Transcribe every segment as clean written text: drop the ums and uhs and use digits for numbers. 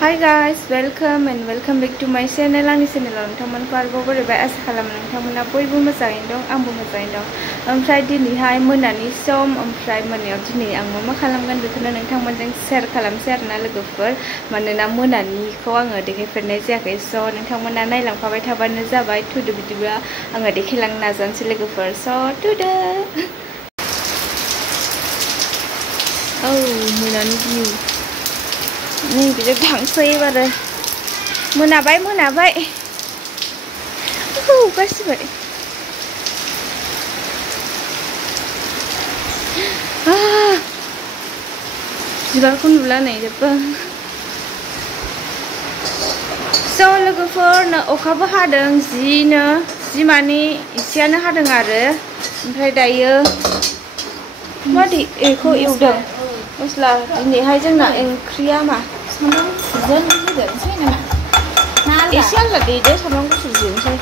Hi guys, welcome back to my channel. Ani channel nोंथांमोनखौ आरोबाव बरायबाय आसा खालामो नोंथांमोना बयबो मोजाङैनो दं आंबो मोजाङैनो दं। ओमफ्राय दिनैहाय मोनानि सम ओमफ्राय मोनायाव दिनै आं मा खालामगोन बेखौनो नोंथांमोनजों शेयार खालामसै आरोना लोगोफोर। मानोना मोनानिखौ आङो देखायफेरनाय जायाखै स' नोंथांमोना नायलांफाबाय थाबानो जाबाय। थुदो बिदिब्ला आङो देखायलांनो नाजानोसै लोगोफोर। स' थुदो। औ मोनानि भिउ। नै बिजों थांसै एबारो मोनाबाय गासिबाय बिबारखौ नुला नै जेबो स' लोगोफोर अखाबो हादों जि माने एसेयानो हादों आरो ओमफ्राय दायो मादि एखौ एवदों मस्ला दिनैहाय जोंना ओंख्रिया मा सामब्राम गुफुरजों होदेरनोसै नामा एसे आलदा देदो सामब्राम गुफुरजोंसै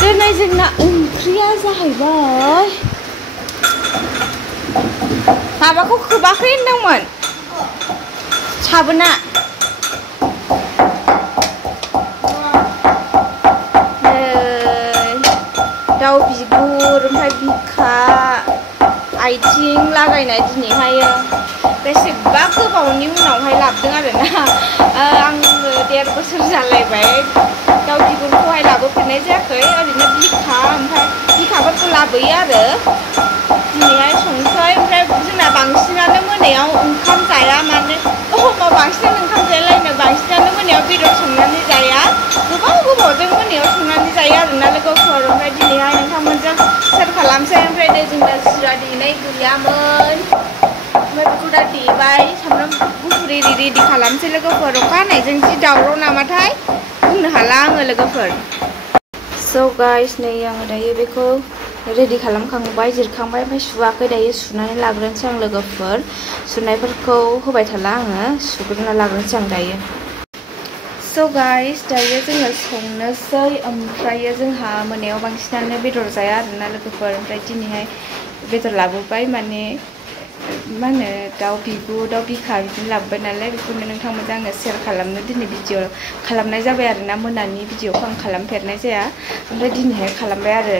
दिनै जोंना ओंख्रिया जाहैबाय माबाखौ खोबाखै होनदोंमोन साबोना दाउ बिगुर ओमफ्राय बिखा आइथिं लागायनाय दिनैहाय बेसेबा गोबावनि उनावहाय लाबोदों आरोना आङो 1.5 बोसोर जालायबाय दाउ बिगुरखौहाय लाबोफेरनाय जायाखै ओरैनो बिखा ओमफ्राय बिखाफोरखौ लाबोयो आरो दिनैहाय संसै ओमफ्राय जोंना बांसिनानो मोनायाव ओंखाम जाया माने बांसिनानो ओंखाम जायालायनो बांसिनानो मोनायाव बेदर संनानै जाया गोबावजों मोनायाव संनानै जायो आरोना लोगोफोर ओमफ्राय दिनैहाय नोंथांमोनजों शेयार खालामसै ओमफ्राय नै जोंना जिरा देनाय गैयामोन ओमफ्राय बेखौ दा देबाय सामब्राम गुफुर रेडि खालामसै लोगोफोर अखा हानायजों जि दावराव नामाथाय बुंनो हाला आङो लोगोफोर स' गाइस नै आङो दायो बेखौ रेडि खालामखांबाय जिरखांबाय ओमफ्राय सुवाखै दायो सुनानै लाग्रोनोसै आं लोगोफोर सुनायफोरखौ होबाय थाला आङो सुग्रोना लाग्रोनोसै आं दायो स' गाइस दायो जोङो संनोसै ओमफ्राय जोंहा मोनायाव बांसिनानो बेदर जाया आरोना लोगोफोर ओमफ्राय दिनैहाय बेदर लाबोबाय माने मा होनो दाउ बिगुर दाउ बिखा बिदिनो लाबोबाय नालाय बेखौनो नोंथांमोनजों आङो शेयार खालामनो दिनै भिडिअ खालामनाय जाबाय आरोना मोनानि भिडिअखौ आं खालामफेरनाय जाया ओमफ्राय दिनैहाय खालामबाय आरो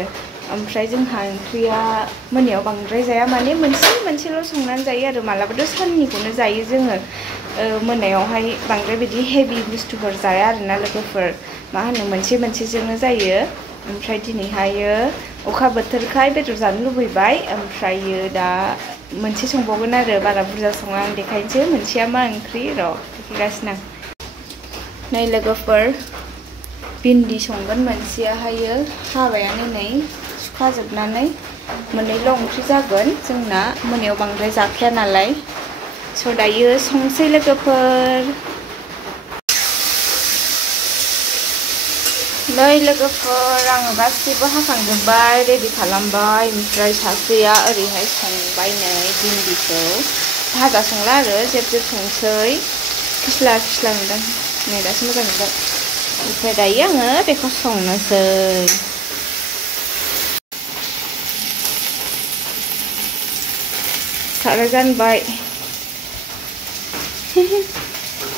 ओमफ्राय जोंहा ओंख्रिया मोनायाव बांद्राय जाया माने मोनसेल' संनानै जायो आरो मालाबाथ' साननिखौनो जायो जोङो मोनायावहाय बांद्राय बिदि हेभि बुस्थुफोर जाया आरोना लोगोफोर मा होनो मोनसेजोंनो जायो ओमफ्राय दिनैहायो अखा बोथोरखाय बेदर जानो लुबैबाय ओमफ्रायो दा मोनसे संबावगोन आरो बारा बुरजा सङा आं देखायनोसै मोनसेया मा ओंख्रि र' देखायगासिनो आं नै लोगोफोर भिन्दि संगोन मोनसेयाहायो हाबायानो नै सुखाजोबनानै मोननैल' ओंख्रि जागोन जोंना मोनायाव बांद्राय जाखाया नालाय स' दायो संसै लोगोफोर नै लोगोफोर आङो गासैबो हाखांजोब्बाय रेडि खालामबाय ओमफ्राय सासेया ओरैहाय संबाय नै भिन्दिखौ भाजा संला आरो जेब संसै फिस्ला नुदों नै दासो मोजां नुदों ओमफ्राय दायो आङो बेखौ संनोसै साराय जानबाय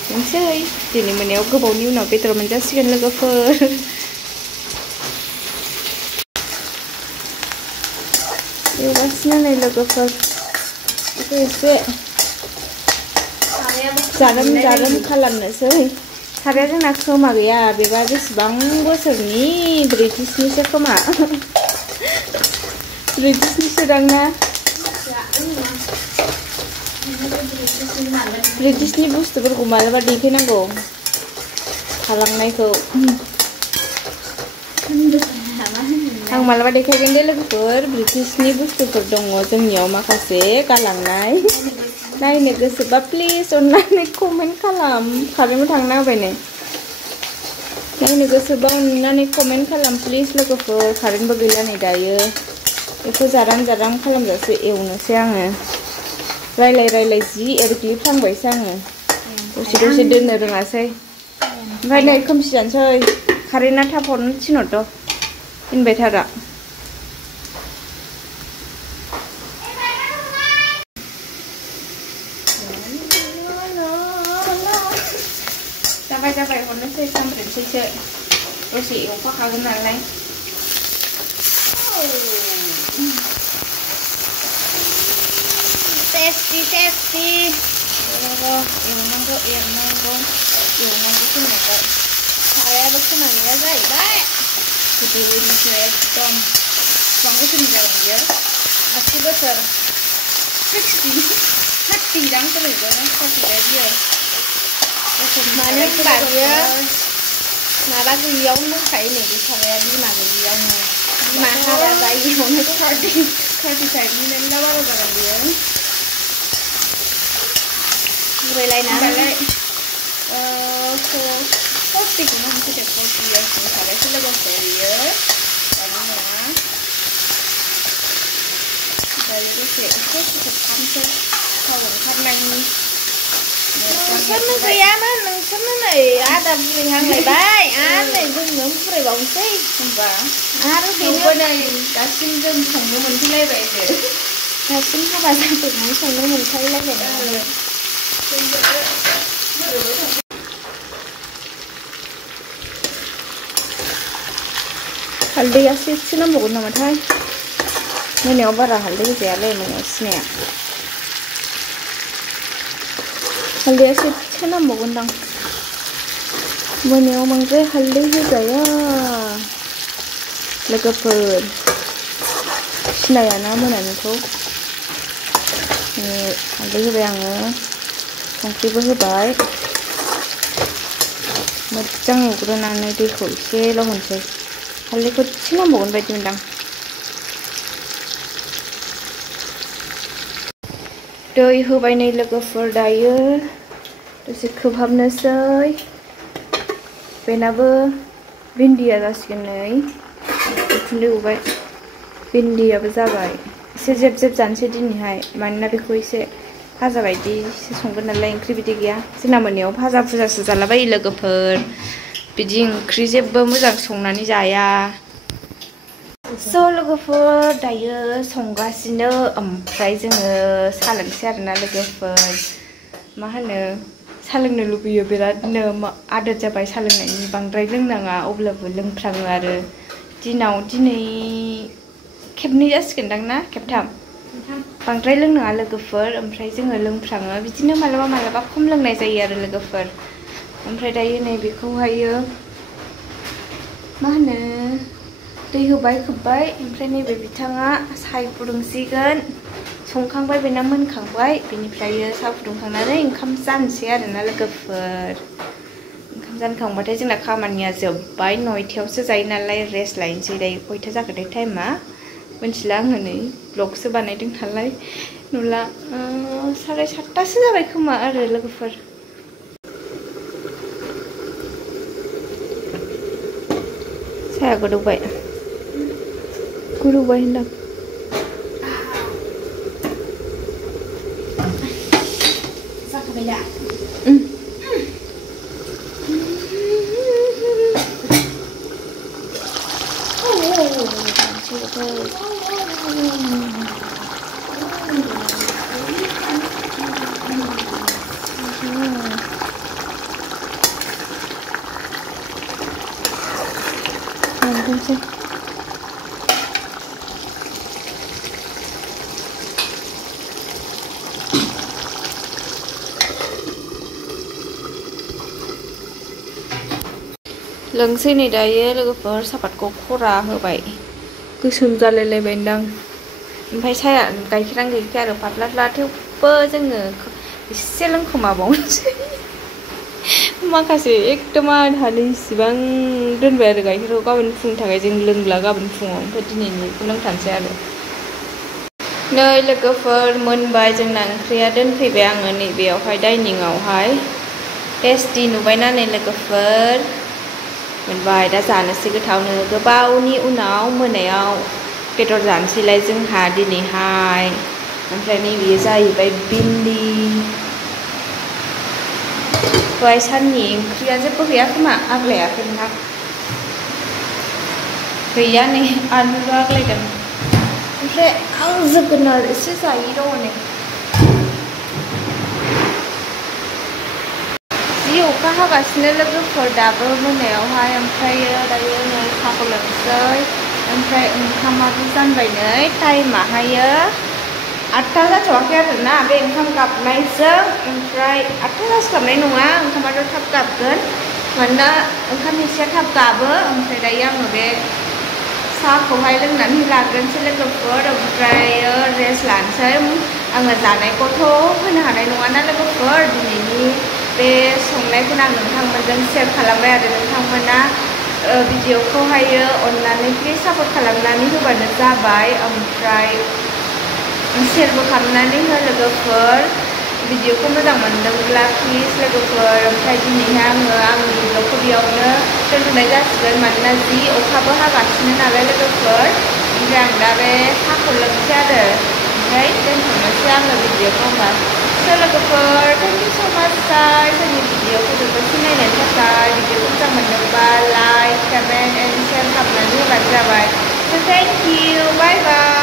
संसै दिनै मोनायाव गोबावनि उनाव बेदर मोनजासिगोन लोगोफोर एवगासिनो नै लोगोफोर बेखौ एसे जारोम खालामनोसै साराया जोंना खोमा गैया बेबा बेसेबां बोसोरनि ब्रिटिशनिसो खोमा ब्रिटिशनिसो दां ना ब्रिटिशनि बुस्थुफोरखौ मालाबा देखायनांगौ थालांनायखौ आं मालाबा देखायगोन दे लोगोफोर ब्रिटिशनि बुस्थुफोर दङ जोंनियाव माखासे गालांनाय नायनो गोसोबा प्लिज अननानै कमेन्ट खालाम कारेन्टबो थांना होबाय नै नायनो गोसोबा अननानै कमेन्ट खालाम प्लिज लोगोफोर कारेन्टबो गैला नै दायो बेखौ जारां खालामजासे एवनोसै आङो रायलाय जि एरग्लिफ्लांबायसो आङो दसे दोननो रोङासै ओमफ्राय नै खोमसि जानोसै कारेन्टआ थाब हरनो थिनहरद' इनभार्टारा जाबाय हरनोसै सामब्रामसैसो दसे एवफाखागोन नालाय टेस्टी एवनांगौ फैनांगौ सारायाबो खोमा गैया जाहैबाय गोदोनिसो एकदम बेसेबां बोसोरनि जागोन बियो 80 बोसोर 30 दां बोरैबो 30 बियो मानो होनबा बियो माबा गैयियावनो दंखायो नै बे साराया बिमा गैयियावनो बिमा हाबा जायियावनो 35 मेरला बारा जागोन बियो बुरायलायनानै फर्टिखौनो हमसै दे 40 इयार्सनि सारायसो लोगोसे बियो दानि नङा दायो दसे एसे खामसै थाव ओंखारनायनि नोंसोरनो गैयामोन नोंसोरनो नै आदा बुरैहांलायबाय आरो नै जोंनो बुरायबावनोसै होनबा आरो बेनो नै दासिम जों संनो मोनफैलायबायसो दासिम हाबा जाफैनानै संनो मोनफैलायबाय हालदैयासो एसे नांबावगोन नामाथाय मोनायाव बारा हालदै होजायालै मोनायाव सिनाया हालदैयासो एसे नांबावगोनदां मोनायाव बांद्राय हालदै होजाया लोगोफोर सिनायाना मोनानिखौ हालदै होबाय आङो संख्रिबो होबाय मोजां एवग्रोनानै दैखौ एसेल' होनोसै हालदैखौ एसे नांबावगोन बायदि मोनदां दै होबाय नै लोगोफोर दायो दसे खोबहाबनोसै बेनाबो भिन्दिया जासिगोन नै उखुन्दै गबाय भिन्दियाबो जाबाय एसे जेब जानोसै दिनैहाय मानोना बेखौ एसे भाजा बायदिसो संगोन नालाय ओंख्रि बिदि गैया जोंना मोनायाव भाजा फुजासो जालाबायो लोगोफोर बिदि ओंख्रि जेबो मोजां संनानै जाया स' लोगोफोर दायो संगासिनो ओमफ्राय जोङो सा लोंसै आरोना लोगोफोर मा होनो सा लोंनो लुबैयो बिरादनो आदत जाबाय सा लोंनायनि बांद्राय लोंनाङा अब्लाबो लोंफ्राङो आरो दिनै खेबनै जासिगोनदां ना खेबथाम बांद्राय लोंनाङा लोगोफोर ओमफ्राय जोङो लोंफ्राङो बिदिनो मालाबा खम लोंनाय जायो आरो लोगोफोर ओमफ्राय दायो नैबेखौहायो मा होनो दै होबाय खोब्बाय ओमफ्राय नैबे बिथाङा साहा फुदुंसिगोन संखांबाय बेना मोनखांबाय बेनिफ्राय साहा फुदुंखांनानै ओंखाम जानोसै आरोना लोगोफोर ओंखाम जानखांबाथाय जोंना खामानिया जोब्बाय 9थायावसो जायो नालाय रेस्ट लायनोसै दायो खयथा जाखोथाय टाइमा मिथिला आङो नै ब्लगसो बानायदों नालाय नुला 7:30 जाबाय खोमा आरो लोगोफोर साया गोदौबाय होनदां जाखाबाय दा लोंसै नै दायो लोगोफोर सापातखौ खरा होबाय गोसोम जालायलायबायदां ओमफ्राय साया गाइखेरानो गैखाया आरो फाथ्ला थेवबो जोङो एसे लोंखोमाबावनोसै माखासे एकदम आधानो इसिबां दोनबाय आरो गाइखेरखौ गाबोन फुंनि थाखाय जों लोंला गाबोन फुङाव ओमफ्राय दिनैनिखौ लोंथारनोसै आरो नै लोगोफोर मोनबाय जोंना ओंख्रिया दोनफैबाय आङो नैबेयावहाय डाइनिंआवहाय टेस्टि नुबायना नै लोगोफोर मोनबाय दा जानोसै गोथावनो गोबावनि उनाव मोनायाव बेदर जानोसैलाय जोंहा दिनैहाय ओमफ्राय नैबेयो जाहैबाय भिन्दी दहाय साननि ओंख्रिया जेबो गैया खोमा आग्लायाखै नोंहा गैया नै आलुल' आग्लायदों ओमफ्राय आं जोगोनार एसे जायै दङ नै जि जि अखा हागासिनो लोगोफोर दाबो मोनायावहाय ओमफ्रायो दायो नै साहाखौ लोंसै ओमफ्राय ओंखामाबो जानबाय नै टाइमाहायो 8टा जाथ'वाखै आरोना बे ओंखाम गाबनायजों ओमफ्राय 8टा जास्लाबनाय नङा ओंखामाथ' थाब गाबगोन मानोना ओंखाम एसेया थाब गाबो ओमफ्राय दायो आङो बे साहाखौहाय लोंनानै लाग्रोनोसै लोगोफोर ओमफ्रायो रेस्ट लानोसै आङो जानायखौथ' होनो हानाय नङाना लोगोफोर दिनैनि बे संनायखौनो आं नोंथांमोनजों शेयार खालामबाय आरो नोंथांमोना भिडिअखौहायो अननानै प्लिज सापर्ट खालामनानै होबानो जाबाय ओमफ्राय शेयारबो खालामनानै हो लोगोफोर भिडिअखौ मोजां मोनदोंब्ला प्लिज लोगोफोर ओमफ्राय दिनैहाय आङो आंनि भिडिअखौ बेयावनो दोनथ'नाय जासिगोन मानोना जि अखाबो हागासिनो नालाय लोगोफोर ओमफ्राय आं दा बे साहाखौ लोंसै आरो ओमफ्राय दोनथ'नोसै आङो भिडिअखौ होमबा लोगोफोर थेंक इउ स' माच गाइस जोंनि भिडिअखौ जोबोदसिन नायनायनि थाखाय भिडिअखौ मोजां मोनदोंबा लाइक कमेन्ट एन्ड शेयार खालामनानै होबानो जाबाय स' थेंक इउ बाय बाय